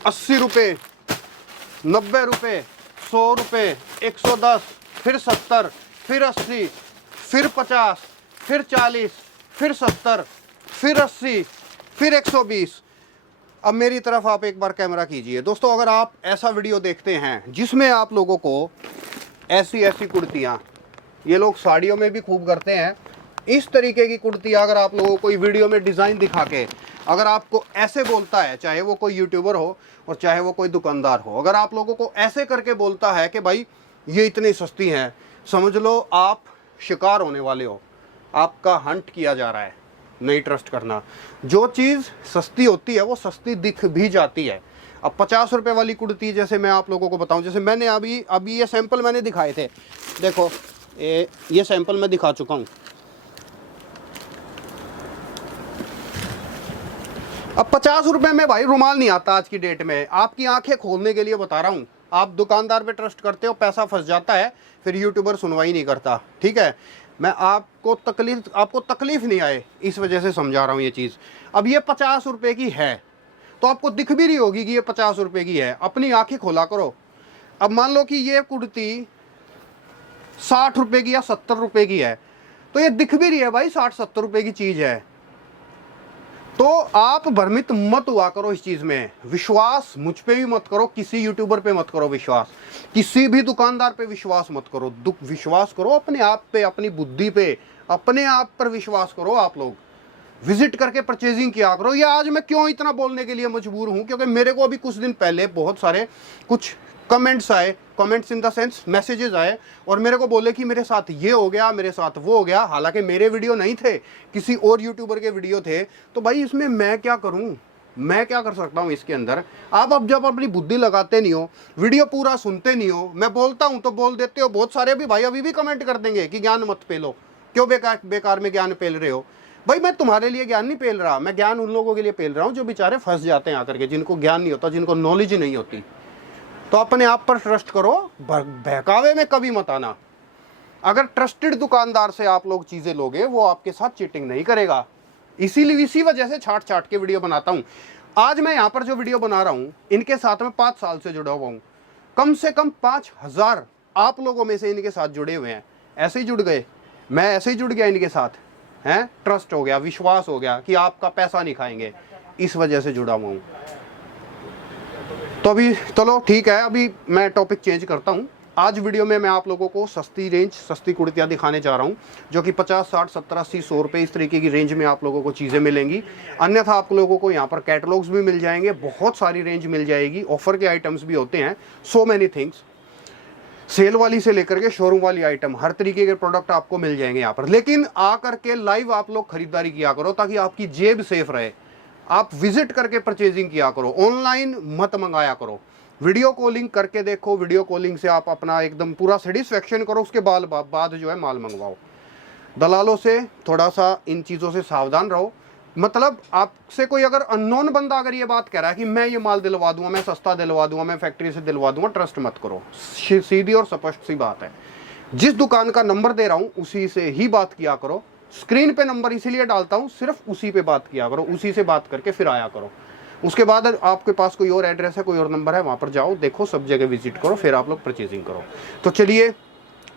80 रुपये, 90 रुपये, 100 रुपये, 110, फिर 70, फिर 80, फिर 50, फिर 40, फिर 70, फिर 80, फिर 120। अब मेरी तरफ आप एक बार कैमरा कीजिए दोस्तों। अगर आप ऐसा वीडियो देखते हैं जिसमें आप लोगों को ऐसी ऐसी कुर्तियाँ, ये लोग साड़ियों में भी खूब करते हैं, इस तरीके की कुर्तियाँ अगर आप लोगों को कोई वीडियो में डिज़ाइन दिखा के अगर आपको ऐसे बोलता है, चाहे वो कोई यूट्यूबर हो और चाहे वो कोई दुकानदार हो, अगर आप लोगों को ऐसे करके बोलता है कि भाई ये इतनी सस्ती है, समझ लो आप शिकार होने वाले हो, आपका हंट किया जा रहा है। नहीं ट्रस्ट करना। जो चीज़ सस्ती होती है वो सस्ती दिख भी जाती है। अब 50 रुपये वाली कुर्ती जैसे मैं आप लोगों को बताऊं, जैसे मैंने अभी ये सैंपल मैंने दिखाए थे, देखो ये सैंपल मैं दिखा चुका हूं। अब 50 रुपये में भाई रुमाल नहीं आता आज की डेट में। आपकी आंखें खोलने के लिए बता रहा हूँ। आप दुकानदार पे ट्रस्ट करते हो, पैसा फंस जाता है, फिर यूट्यूबर सुनवाई नहीं करता। ठीक है, मैं आपको तकलीफ नहीं आए इस वजह से समझा रहा हूँ ये चीज़। अब ये 50 रुपये की है तो आपको दिख भी रही होगी कि ये 50 रुपये की है। अपनी आंखें खोला करो। अब मान लो कि ये कुर्ती 60 रुपये की या 70 रुपये की है, तो ये दिख भी रही है भाई 60-70 रुपये की चीज़ है। तो आप भ्रमित मत हुआ करो इस चीज़ में। विश्वास मुझ पे भी मत करो, किसी यूट्यूबर पे मत करो विश्वास, किसी भी दुकानदार पे विश्वास मत करो। विश्वास करो अपने आप पे, अपनी बुद्धि पे, अपने आप पर विश्वास करो। आप लोग विजिट करके परचेजिंग किया करो। ये आज मैं क्यों इतना बोलने के लिए मजबूर हूँ, क्योंकि मेरे को अभी कुछ दिन पहले बहुत सारे कुछ कमेंट्स आए, comments in the sense messages आए, और मेरे को बोले कि मेरे साथ ये हो गया, मेरे साथ वो हो गया। हालांकि मेरे वीडियो नहीं थे, किसी और यूट्यूबर के वीडियो थे। तो भाई इसमें मैं क्या करूं, मैं क्या कर सकता हूं इसके अंदर। आप अब जब अपनी बुद्धि लगाते नहीं हो, वीडियो पूरा सुनते नहीं हो, मैं बोलता हूं तो बोल देते हो। बहुत सारे भी भाई अभी भी कमेंट कर देंगे कि ज्ञान मत पेलो, क्यों बेकार में ज्ञान पेल रहे हो। भाई मैं तुम्हारे लिए ज्ञान नहीं पेल रहा, मैं ज्ञान उन लोगों के लिए पेल रहा हूँ जो बेचारे फंस जाते हैं आकर के, जिनको ज्ञान नहीं होता, जिनको नॉलेज नहीं होती। तो अपने आप पर ट्रस्ट करो, बहकावे में कभी मत आना। अगर ट्रस्टेड दुकानदार से आप लोग चीज़ें लोगे, वो आपके साथ चीटिंग नहीं करेगा। इसीलिए इसी वजह से छाट के वीडियो बनाता हूँ। आज मैं यहाँ पर जो वीडियो बना रहा हूँ, इनके साथ में 5 साल से जुड़ा हुआ हूँ। कम से कम 5000 आप लोगों में से इनके साथ जुड़े हुए हैं। ऐसे ही जुड़ गए, मैं ऐसे ही जुड़ गया इनके साथ, हैं। ट्रस्ट हो गया, विश्वास हो गया कि आपका पैसा नहीं खाएंगे, इस वजह से जुड़ा हुआ हूँ। तो अभी चलो ठीक है, अभी मैं टॉपिक चेंज करता हूँ। आज वीडियो में मैं आप लोगों को सस्ती रेंज, सस्ती कुर्तियाँ दिखाने जा रहा हूँ, जो कि 50, 60, 70, 80, 100 रुपये इस तरीके की रेंज में आप लोगों को चीज़ें मिलेंगी। अन्यथा आप लोगों को यहाँ पर कैटलॉग्स भी मिल जाएंगे, बहुत सारी रेंज मिल जाएगी, ऑफर के आइटम्स भी होते हैं, सो मैनी थिंग्स। सेल वाली से लेकर के शोरूम वाली आइटम, हर तरीके के प्रोडक्ट आपको मिल जाएंगे यहाँ पर। लेकिन आकर के लाइव आप लोग खरीदारी किया करो, ताकि आपकी जेब सेफ रहे। आप विजिट करके परचेजिंग किया करो, ऑनलाइन मत मंगाया करो। वीडियो कॉलिंग करके देखो, वीडियो कॉलिंग से आप अपना एकदम पूरा सेटिस्फेक्शन करो, उसके बाद जो है माल मंगवाओ। दलालों से थोड़ा सा इन चीज़ों से सावधान रहो। मतलब आपसे कोई अगर अननोन बंदा अगर ये बात कह रहा है कि मैं ये माल दिलवा दूंगा, मैं सस्ता दिलवा दूंगा, मैं फैक्ट्री से दिलवा दूंगा, ट्रस्ट मत करो। सीधी और स्पष्ट सी बात है। जिस दुकान का नंबर दे रहा हूँ उसी से ही बात किया करो। स्क्रीन पे नंबर इसीलिए डालता हूँ, सिर्फ उसी पे बात किया करो, उसी से बात करके फिर आया करो। उसके बाद आपके पास कोई और एड्रेस है, कोई और नंबर है, वहाँ पर जाओ, देखो, सब जगह विजिट करो, फिर आप लोग परचेजिंग करो। तो चलिए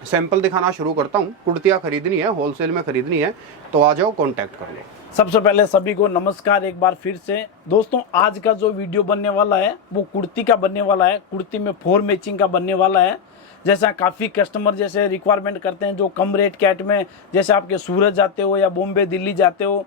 सैंपल दिखाना शुरू करता हूँ। कुर्तियाँ खरीदनी है, होलसेल में खरीदनी है तो आ जाओ, कॉन्टैक्ट कर लो। सबसे पहले सभी को नमस्कार एक बार फिर से। दोस्तों आज का जो वीडियो बनने वाला है वो कुर्ती का बनने वाला है, कुर्ती में 4 मैचिंग का बनने वाला है। जैसा काफ़ी कस्टमर जैसे रिक्वायरमेंट करते हैं, जो कम रेट कैट में, जैसे आपके सूरत जाते हो या बॉम्बे दिल्ली जाते हो,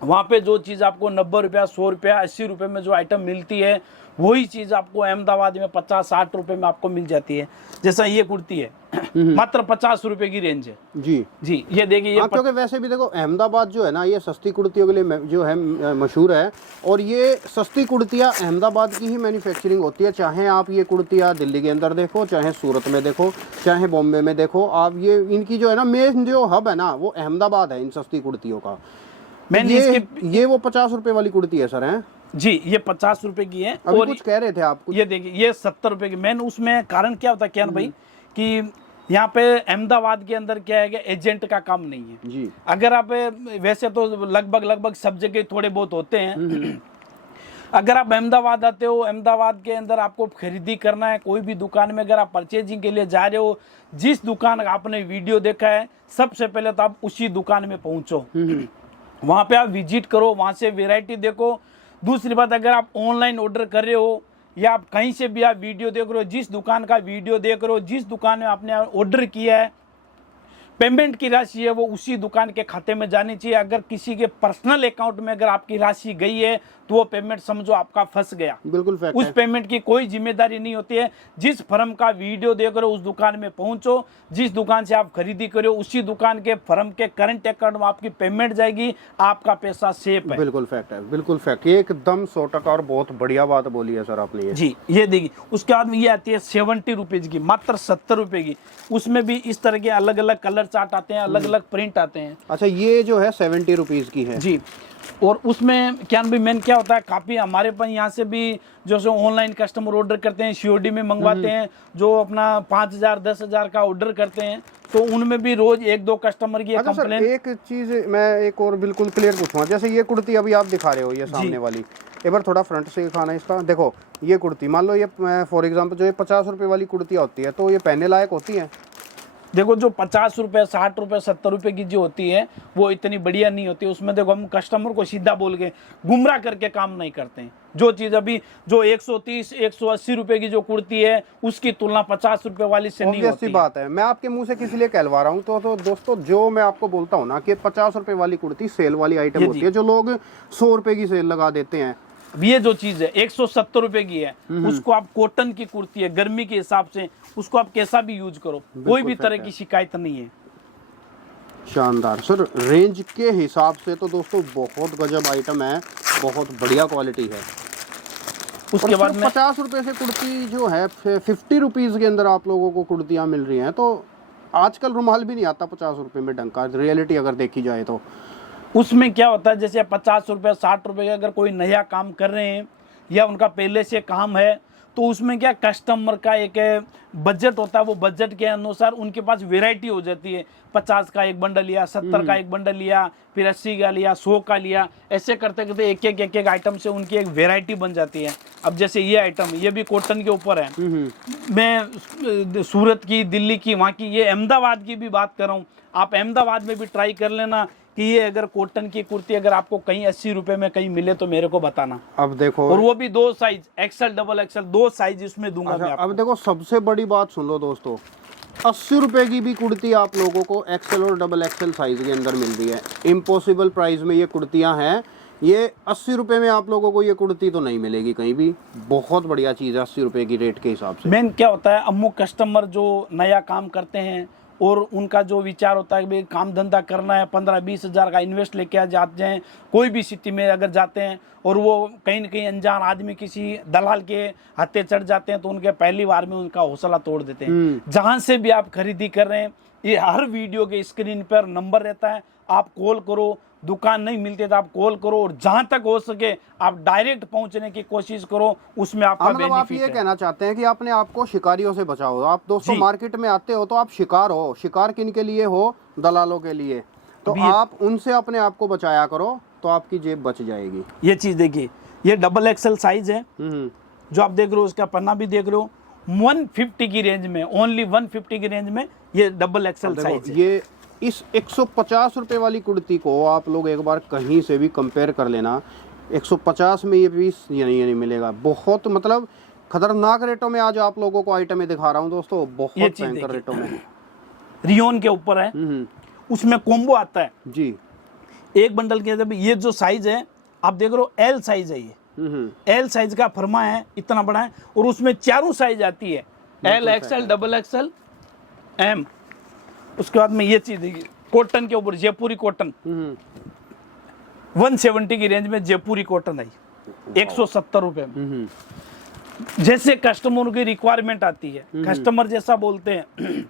वहाँ पे जो चीज़ आपको 90 रुपया, 100 रुपया, 80 रुपये में जो आइटम मिलती है, वही चीज़ आपको अहमदाबाद में 50-60 रुपये में आपको मिल जाती है। जैसा ये कुर्ती है मात्र 50 रुपये की रेंज है। जी ये देखिए, ये क्योंकि वैसे भी देखो अहमदाबाद जो है ना, ये सस्ती कुर्तियों के लिए जो है मशहूर है, और ये सस्ती कुर्तियाँ अहमदाबाद की ही मैन्युफैक्चरिंग होती है। चाहे आप ये कुर्तियाँ दिल्ली के अंदर देखो, चाहे सूरत में देखो, चाहे बॉम्बे में देखो, आप ये इनकी जो है ना मेन जो हब है ना, वो अहमदाबाद है इन सस्ती कुर्तियों का। ये वो 50 रुपए वाली कुर्ती है सर, हैं जी, ये 50 रुपए की है। और कुछ कह रहे थे आप कुछ? ये देखिए, ये 70 रुपए की। मैंने उसमें कारण क्या होता है क्या भाई, कि यहाँ पे अहमदाबाद के अंदर क्या है कि एजेंट का काम नहीं है जी। अगर आप वैसे तो लगभग सब जगह थोड़े बहुत होते हैं, अगर आप अहमदाबाद आते हो, अहमदाबाद के अंदर आपको खरीदी करना है कोई भी दुकान में, अगर आप परचेजिंग के लिए जा रहे हो, जिस दुकान का आपने वीडियो देखा है सबसे पहले तो आप उसी दुकान में पहुंचो, वहां पे आप विजिट करो, वहां से वैरायटी देखो। दूसरी बात, अगर आप ऑनलाइन ऑर्डर कर रहे हो या आप कहीं से भी आप वीडियो देख रहे हो, जिस दुकान का वीडियो देख रहे हो, जिस दुकान में आपने ऑर्डर किया है, पेमेंट की राशि है वो उसी दुकान के खाते में जानी चाहिए। अगर किसी के पर्सनल अकाउंट में अगर आपकी राशि गई है तो वो पेमेंट समझो आपका फंस गया। बिल्कुल फैक्ट उस है। पेमेंट की कोई जिम्मेदारी नहीं होती है। जिस फर्म का वीडियो देख रहे हो उस दुकान में पहुंचो, जिस दुकान से आप खरीदी करो उसी दुकान के फर्म के करंट अकाउंट में आपकी पेमेंट जाएगी, आपका पैसा सेफ है। बिल्कुल फैक्ट है, बिल्कुल फैक्ट, ये एकदम 100% और बहुत बढ़िया बात बोली है सर आपने ये। जी, ये देखिए। उसके बाद में ये आती है 70 रुपीज़ की, मात्र 70 रुपये की। उसमें भी इस तरह के अलग अलग कलर चार्ट आते हैं, अलग अलग प्रिंट आते हैं। अच्छा, ये जो है 70 रुपीज़ की है जी। और उसमें क्या भी मेन क्या होता है, काफ़ी हमारे पास यहाँ से भी जो सो ऑनलाइन कस्टमर ऑर्डर करते हैं, सीओडी में मंगवाते हैं, जो अपना 5,000 10,000 का ऑर्डर करते हैं, तो उनमें भी रोज 1-2 कस्टमर की अच्छा सर, कंप्लेन। एक चीज़ मैं एक और बिल्कुल क्लियर पूछूंगा, जैसे ये कुर्ती अभी आप दिखा रहे हो, ये सामने वाली, एक बार थोड़ा फ्रंट से दिखाना इसका। देखो ये कुर्ती, मान लो ये फॉर एग्जांपल जो ये 50 रुपये वाली कुर्तियाँ होती है, तो ये पहनने लायक होती हैं? देखो, जो 50 रुपये 60 रुपये 70 रुपये की जो होती है वो इतनी बढ़िया नहीं होती। उसमें देखो हम कस्टमर को सीधा बोल के गुमराह करके काम नहीं करते हैं। जो चीज़ अभी जो 130 180 रुपये की जो कुर्ती है उसकी तुलना 50 रुपये वाली से नहीं होती। बात है, मैं आपके मुंह से किस लिए कहलवा रहा हूँ, तो दोस्तों जो मैं आपको बोलता हूँ ना कि 50 रुपये वाली कुर्ती सेल वाली आइटम होती है, जो लोग 100 रुपये की सेल लगा देते हैं। ये जो चीज है 170 रुपए की है, उसको आप कॉटन की कुर्ती है, गर्मी के हिसाब से उसको आप कैसा भी यूज करो, कोई भी तरह की शिकायत नहीं है। शानदार सर, रेंज के हिसाब से तो दोस्तों बहुत गजब आइटम है, बहुत बढ़िया क्वालिटी है। उसके बाद में 50 रुपए से कुर्ती जो है 50 रुपीज़ के अंदर आप लोगों को कुर्तियाँ मिल रही हैं, तो आजकल रुमाल भी नहीं आता 50 रुपये में ढंग का, रियलिटी अगर देखी जाए तो। उसमें क्या होता है, जैसे 50 रुपये 60 रुपये का अगर कोई नया काम कर रहे हैं या उनका पहले से काम है, तो उसमें क्या कस्टमर का एक बजट होता है, वो बजट के अनुसार उनके पास वैरायटी हो जाती है। 50 का एक बंडल लिया, 70 का एक बंडल लिया, फिर 80 का लिया, 100 का लिया, ऐसे करते करते एक एक आइटम से उनकी एक वैरायटी बन जाती है। अब जैसे ये आइटम, ये भी कॉटन के ऊपर है। मैं सूरत की, दिल्ली की, वहाँ की, ये अहमदाबाद की भी बात कर रहा हूँ। आप अहमदाबाद में भी ट्राई कर लेना कि ये अगर कॉटन की कुर्ती अगर आपको कहीं 80 रुपए में कहीं मिले तो मेरे को बताना। अब देखो, और वो भी 2 size, Excel double XL 2 size इसमें दूंगा मैं आपको। अब देखो सबसे बड़ी बात सुन लो दोस्तों, 80 रुपए की भी कुर्ती आप लोगों को एक्सेल और डबल एक्सेल साइज के अंदर मिल रही है। इम्पॉसिबल प्राइस में ये कुर्तियां हैं। ये 80 रुपए में आप लोगों को ये कुर्ती तो नहीं मिलेगी कहीं भी। बहुत बढ़िया चीज़ है 80 रुपए की रेट के हिसाब से। मेन क्या होता है, अमुक कस्टमर जो नया काम करते हैं और उनका जो विचार होता है कि काम धंधा करना है, 15-20 हज़ार का इन्वेस्ट लेके आ जाते हैं, कोई भी सिटी में अगर जाते हैं और वो कहीं न कहीं अनजान आदमी किसी दलाल के हत्थे चढ़ जाते हैं, तो उनके पहली बार में उनका हौसला तोड़ देते हैं। जहाँ से भी आप खरीदी कर रहे हैं, ये हर वीडियो के स्क्रीन पर नंबर रहता है, आप कॉल करो। दुकान नहीं मिलती तो आप कॉल करो, और जहां तक हो सके आप डायरेक्ट पहुंचने की कोशिश करो, उसमें आपका बेनिफिट आप ये कहना चाहते हैं कि अपने आप को शिकारियों से बचाओ। आप दोस्तों मार्केट में आते हो तो आप शिकार हो। शिकार किन के लिए हो? दलालों के लिए। तो आप उनसे अपने आप को बचाया करो, तो आपकी जेब बच जाएगी। ये चीज देखिए, ये डबल एक्सेल साइज है जो आप देख रहे हो, उसका पन्ना भी देख रहे हो। 150 की रेंज में, ओनली 150 की रेंज में ये डबल एक्सेल साइज है। ये इस 150 रुपए वाली कुर्ती को आप लोग एक बार कहीं से भी कंपेयर कर लेना, 150 में ये पीस ये नहीं मिलेगा। बहुत मतलब खतरनाक रेटों में आज आप लोगों को आइटमें दिखा रहा हूँ दोस्तों, बहुत भयंकर रेटों में। रियोन के ऊपर है, उसमें कॉम्बो आता है जी। एक बंडल के अंदर ये जो साइज है आप देख रहे हो, एल साइज है। ये एल साइज का फरमा है, इतना बड़ा है, और उसमें चारों साइज आती है, L X L double X L M. उसके बाद में ये चीज देखिए, कॉटन के ऊपर जयपुरी कॉटन 170 की रेंज में जयपुरी कॉटन आई 170 रुपए में। जैसे कस्टमर की रिक्वायरमेंट आती है, कस्टमर जैसा बोलते हैं,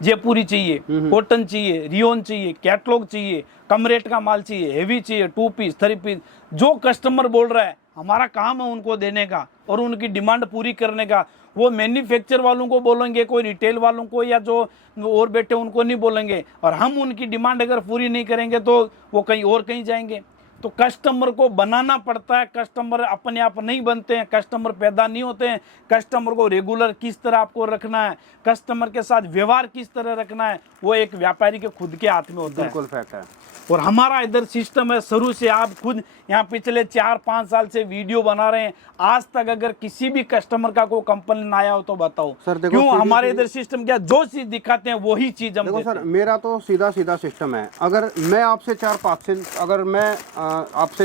जयपुरी चाहिए, कॉटन चाहिए, रियोन चाहिए, कैटलॉग चाहिए, कम रेट का माल चाहिए, हेवी चाहिए, 2 पीस 3 पीस, जो कस्टमर बोल रहा है हमारा काम है उनको देने का और उनकी डिमांड पूरी करने का। वो मैन्युफैक्चर वालों को बोलेंगे, कोई रिटेल वालों को या जो और बैठे उनको नहीं बोलेंगे, और हम उनकी डिमांड अगर पूरी नहीं करेंगे तो वो कहीं और कहीं जाएंगे। तो कस्टमर को बनाना पड़ता है। कस्टमर अपने आप नहीं बनते हैं, कस्टमर पैदा नहीं होते हैं। कस्टमर को रेगुलर किस तरह आपको रखना है, कस्टमर के साथ व्यवहार किस तरह रखना है, वो एक व्यापारी के खुद के हाथ में होता है। बिल्कुल फैक्ट है। और हमारा इधर सिस्टम है शुरू से, आप खुद यहाँ पिछले 4-5 साल से वीडियो बना रहे हैं, आज तक अगर किसी भी कस्टमर का कोई कंप्लेंट आया हो तो बताओ। सर देखो, क्यों हमारे इधर सिस्टम क्या, जो चीज दिखाते हैं वही चीज हम देखो देते सर, हैं। मेरा तो सीधा सीधा सिस्टम है। अगर मैं आपसे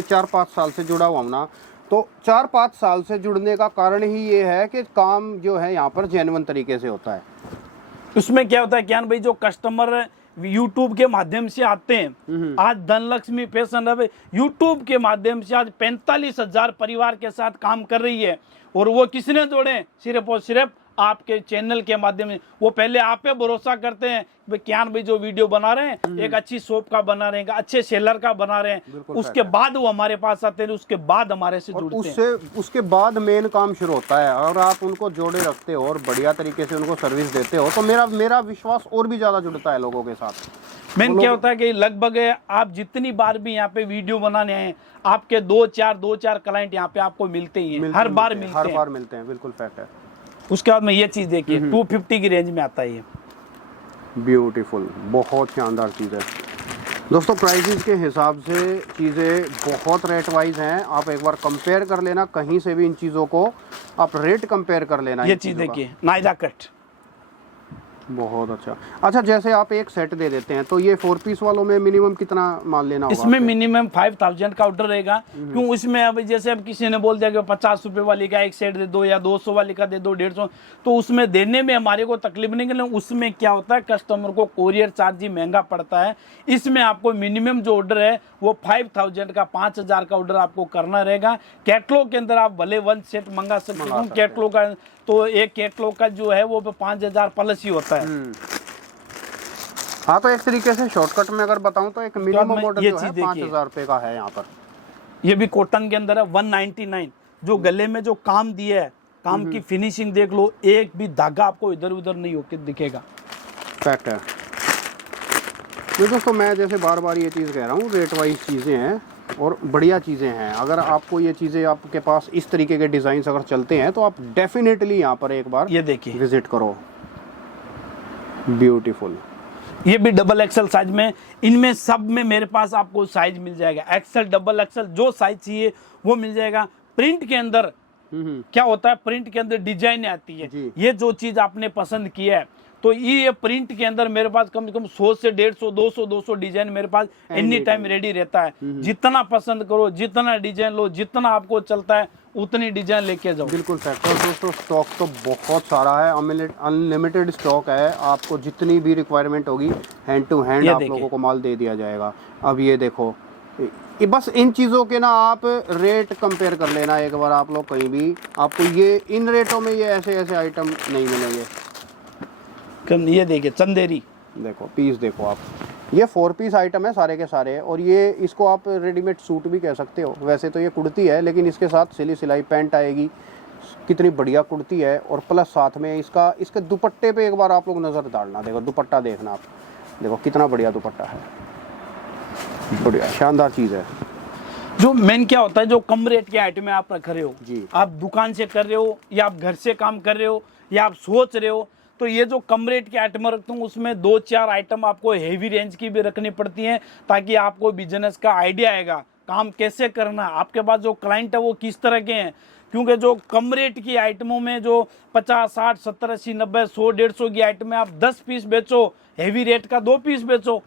4-5 साल से जुड़ा हुआ हूँ ना, तो 4-5 साल से जुड़ने का कारण ही ये है कि काम जो है यहाँ पर जेन्युइन तरीके से होता है। उसमें क्या होता है ज्ञान भाई, जो कस्टमर यूट्यूब के माध्यम से आते हैं, आज धनलक्ष्मी फैशन हब यूट्यूब के माध्यम से आज 45,000 परिवार के साथ काम कर रही है। और वो किसने जोड़े, सिर्फ और सिर्फ आपके चैनल के माध्यम से। वो पहले आप पे भरोसा करते हैं भाई ज्ञान भाई जो वीडियो बना रहे हैं एक अच्छी शॉप का बना रहे हैं, अच्छे सेलर का बना रहे हैं, उसके बाद वो हमारे पास आते हैं, उसके बाद हमारे से जुड़ते हैं। उसके बाद मेन काम शुरू होता है। और आप उनको जोड़े रखते हो और बढ़िया तरीके से उनको सर्विस देते हो, तो मेरा विश्वास और भी ज्यादा जुड़ता है लोगों के साथ। मेन क्या होता है कि लगभग आप जितनी बार भी यहाँ पे वीडियो बनाने आए, आपके 2-4 क्लाइंट यहाँ पे आपको मिलते ही हैं, हर बार मिलते हैं। बिल्कुल फैक्ट है। उसके बाद में ये चीज देखिए 250 की रेंज में आता है ये। ब्यूटीफुल, बहुत शानदार चीज़ है दोस्तों। प्राइसेस के हिसाब से चीज़ें बहुत रेट वाइज हैं। आप एक बार कंपेयर कर लेना, कहीं से भी इन चीज़ों को आप रेट कंपेयर कर लेना। ये चीज़ देखिए नायरा कट, बहुत अच्छा। जैसे आप एक सेट दे देते हैं, तो ये 4 पीस वालों में मिनिमम कितना माल लेना होगा? इसमें मिनिमम 5,000 का ऑर्डर रहेगा। क्यों, इसमें अब जैसे अब किसी ने बोल दिया कि 50 रुपए वाली का एक सेट दे दो या 200 वाली का दे दो, 150, तो उसमें देने में हमारे को तकलीफ नहीं करनी। उसमें क्या होता है, कस्टमर को कोरियर चार्ज ही महंगा पड़ता है। इसमें आपको मिनिमम जो ऑर्डर है वो 5,000 का, 5,000 का ऑर्डर आपको करना रहेगा। कैटलॉग के अंदर आप भले 1 सेट मंगा सकते हो, कैटलॉग का तो एक कैटलॉग का जो है वो 5,000 प्लस ही होता है। हाँ, तो एक तरीके से शॉर्टकट में अगर बताऊं तो एक मिनिमम ऑर्डर जो है 5,000 रुपए का है यहाँ पर। ये भी कॉटन के अंदर है 199। जो गले में जो काम दिया है, काम की फिनिशिंग देख लो, एक भी धागा आपको इधर उधर नहीं होकर दिखेगा। फैक्ट है। तो दोस्तों, मैं जैसे बार बार ये चीज़ कह रहा हूँ, रेट वाइज चीज़ें हैं और बढ़िया चीज़ें हैं। अगर आपको ये चीज़ें आपके पास इस तरीके के डिज़ाइन अगर चलते हैं तो आप डेफिनेटली यहाँ पर एक बार ये देखिए विजिट करो। ब्यूटीफुल। ये भी डबल एक्सल साइज में, इनमें सब में मेरे पास आपको साइज मिल जाएगा, एक्सल डबल एक्सल जो साइज चाहिए वो मिल जाएगा। प्रिंट के अंदर क्या होता है, प्रिंट के अंदर डिजाइन आती है। ये जो चीज आपने पसंद किया है, तो ये प्रिंट के अंदर मेरे पास कम से कम 100 से 150, 200 डिजाइन मेरे पास एनी टाइम रेडी रहता है। जितना पसंद करो, जितना डिजाइन लो, जितना आपको चलता है उतनी डिजाइन लेके जाओ। बिल्कुल फैक्टर। दोस्तों, स्टॉक तो बहुत सारा है, अनलिमिटेड स्टॉक है। आपको जितनी भी रिक्वायरमेंट होगी हैंड टू हैंड आप लोगों को माल दे दिया जाएगा। अब ये देखो, ये बस इन चीज़ों के ना आप रेट कंपेयर कर लेना एक बार आप लोग, कहीं भी आपको ये इन रेटों में ये ऐसे ऐसे आइटम नहीं मिलेंगे। ये देखिए चंदेरी, देखो पीस देखो आप, ये 4 पीस आइटम है सारे के सारे। और ये इसको आप रेडीमेड सूट भी कह सकते हो। वैसे तो ये कुर्ती है, लेकिन इसके साथ सिलाई पैंट आएगी। कितनी बढ़िया कुर्ती है। और प्लस साथ में इसके दुपट्टे पे एक बार आप लोग नज़र डालना, देखो दुपट्टा देखना आप, देखो कितना बढ़िया दुपट्टा है, बढ़िया शानदार चीज़ है। जो मेन क्या होता है, जो कम रेट के आइटम आप रख रहे हो जी, आप दुकान से कर रहे हो या आप घर से काम कर रहे हो या आप सोच रहे हो, तो ये जो कम रेट के आइटम रखता हूँ उसमें 2-4 आइटम आपको हेवी रेंज की भी रखनी पड़ती हैं, ताकि आपको बिजनेस का आइडिया आएगा, काम कैसे करना है, आपके पास जो क्लाइंट है वो किस तरह के हैं। क्योंकि जो कम रेट की आइटमों में जो 50, 60, 70, 80, 90, 100, 150 की आइटम में आप 10 पीस बेचो, हेवी रेट का 2 पीस बेचो,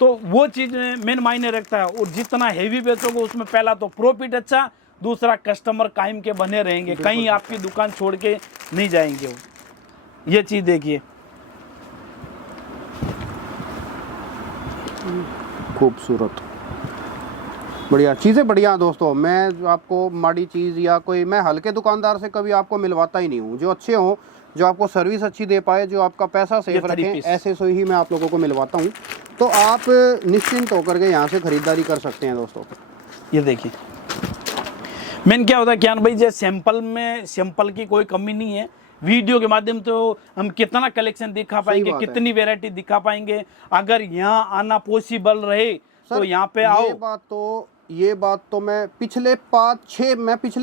तो वो चीज़ मेन मायने रखता है। और जितना हेवी बेचोगे उसमें पहला तो प्रॉफिट अच्छा, दूसरा कस्टमर कायम के बने रहेंगे, कहीं आपकी दुकान छोड़ के नहीं जाएंगे वो। ये चीज देखिए, खूबसूरत बढ़िया चीज़ें, बढ़िया दोस्तों। मैं आपको माड़ी चीज़ या कोई, मैं हल्के दुकानदार से कभी आपको मिलवाता ही नहीं हूँ। जो अच्छे हों, जो आपको सर्विस अच्छी दे पाए, जो आपका पैसा सेफ रखें, ऐसे से ही मैं आप लोगों को मिलवाता हूँ। तो आप निश्चिंत होकर के यहाँ से खरीदारी कर सकते हैं दोस्तों। ये देखिए मेन क्या होता है ज्ञान भाई, जैसे सैंपल में सैंपल की कोई कमी नहीं है। वीडियो के माध्यम तो हम कितना कलेक्शन दिखा पाएंगे, कितनी वैरायटी दिखा पाएंगे। अगर यहाँ आना पॉसिबल रहे तो यहाँ पे आओ। ये बात तो मैं पिछले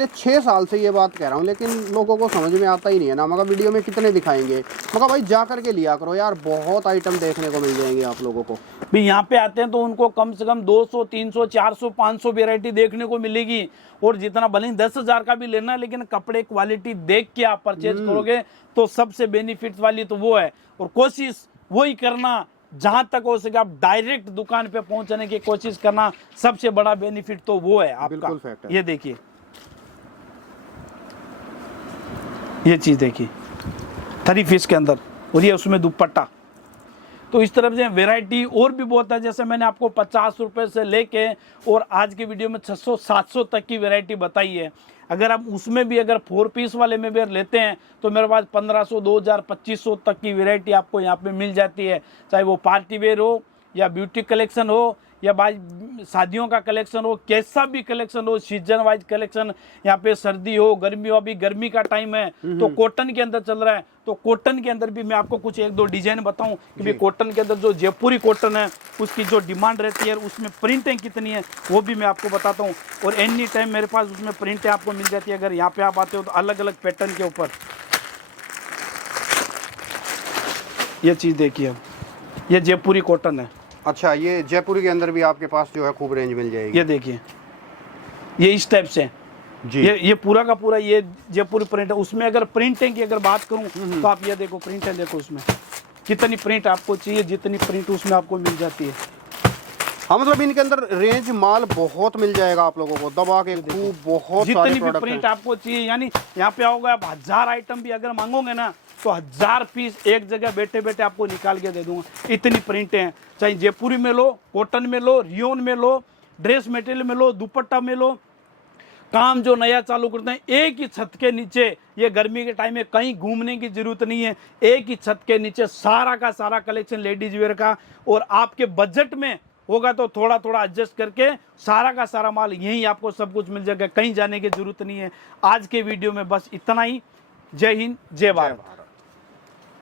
6 साल से ये बात कह रहा हूँ, लेकिन लोगों को समझ में आता ही नहीं है ना। मगर वीडियो में कितने दिखाएंगे, मगर भाई जा करके लिया करो यार, बहुत आइटम देखने को मिल जाएंगे आप लोगों को। भी यहाँ पे आते हैं तो उनको कम से कम 200, 300, 400, 500 वेरायटी देखने को मिलेगी। और जितना भले 10,000 का भी लेना है, लेकिन कपड़े क्वालिटी देख के आप परचेज करोगे तो सबसे बेनिफिट वाली तो वो है। और कोशिश वही करना, जहां तक हो सके आप डायरेक्ट दुकान पे पहुंचने की कोशिश करना, सबसे बड़ा बेनिफिट तो वो है आपका। बिल्कुल फैक्ट है। ये देखिए, ये चीज देखिए 3 पीस के अंदर, और ये उसमें दुपट्टा। तो इस तरफ से वैरायटी और भी बहुत है। जैसे मैंने आपको 50 रुपए से लेके और आज के वीडियो में 600, 700 तक की वैरायटी बताई है। अगर आप उसमें भी अगर 4 पीस वाले में भी लेते हैं तो मेरे पास 1500, 2000, 2500 तक की वैरायटी आपको यहाँ पे मिल जाती है। चाहे वो पार्टी वेयर हो या ब्यूटी कलेक्शन हो या भाई शादियों का कलेक्शन हो, कैसा भी कलेक्शन हो, सीजन वाइज कलेक्शन। यहाँ पे सर्दी हो, गर्मी हो, अभी गर्मी का टाइम है तो कॉटन के अंदर चल रहा है, तो कॉटन के अंदर भी मैं आपको कुछ 1-2 डिजाइन बताऊं कि भाई कॉटन के अंदर जो जयपुरी कॉटन है उसकी जो डिमांड रहती है, उसमें प्रिंटें कितनी है वो भी मैं आपको बताता हूँ। और एनी टाइम मेरे पास उसमें प्रिंटें आपको मिल जाती है। अगर यहाँ पे आप आते हो तो अलग अलग पैटर्न के ऊपर ये चीज देखिए, ये जयपुरी कॉटन है। अच्छा, ये जयपुरी के अंदर भी आपके पास जो है खूब रेंज मिल जाएगी। ये देखिए, ये इस टाइप से जी। ये पूरा का पूरा ये जयपुरी प्रिंट है। उसमें अगर प्रिंटिंग की अगर बात करूं तो आप ये देखो, प्रिंट है, देखो उसमें कितनी प्रिंट आपको चाहिए, जितनी प्रिंट उसमें आपको मिल जाती है। हाँ, मतलब इनके अंदर रेंज माल बहुत मिल जाएगा आप लोगों को, दबा के खूब बहुत सारे जितनी भी प्रोडक्ट प्रिंट हैं। आपको चाहिए, यानी यहाँ पे आओगे आप 1000 आइटम भी अगर मांगोगे ना तो 1000 पीस एक जगह बैठे बैठे आपको निकाल के दे दूंगा। इतनी प्रिंटें हैं, चाहे जयपुरी में लो, कॉटन में लो, रियोन में लो, ड्रेस मटेरियल में लो, दुपट्टा में लो। काम जो नया चालू करते हैं, एक ही छत के नीचे, ये गर्मी के टाइम में कहीं घूमने की जरूरत नहीं है, एक ही छत के नीचे सारा का सारा कलेक्शन लेडीज वेयर का। और आपके बजट में होगा तो थोड़ा थोड़ा एडजस्ट करके सारा का सारा माल यहीं आपको सब कुछ मिल जाएगा, कहीं जाने की जरूरत नहीं है। आज के वीडियो में बस इतना ही। जय हिंद, जय भारत।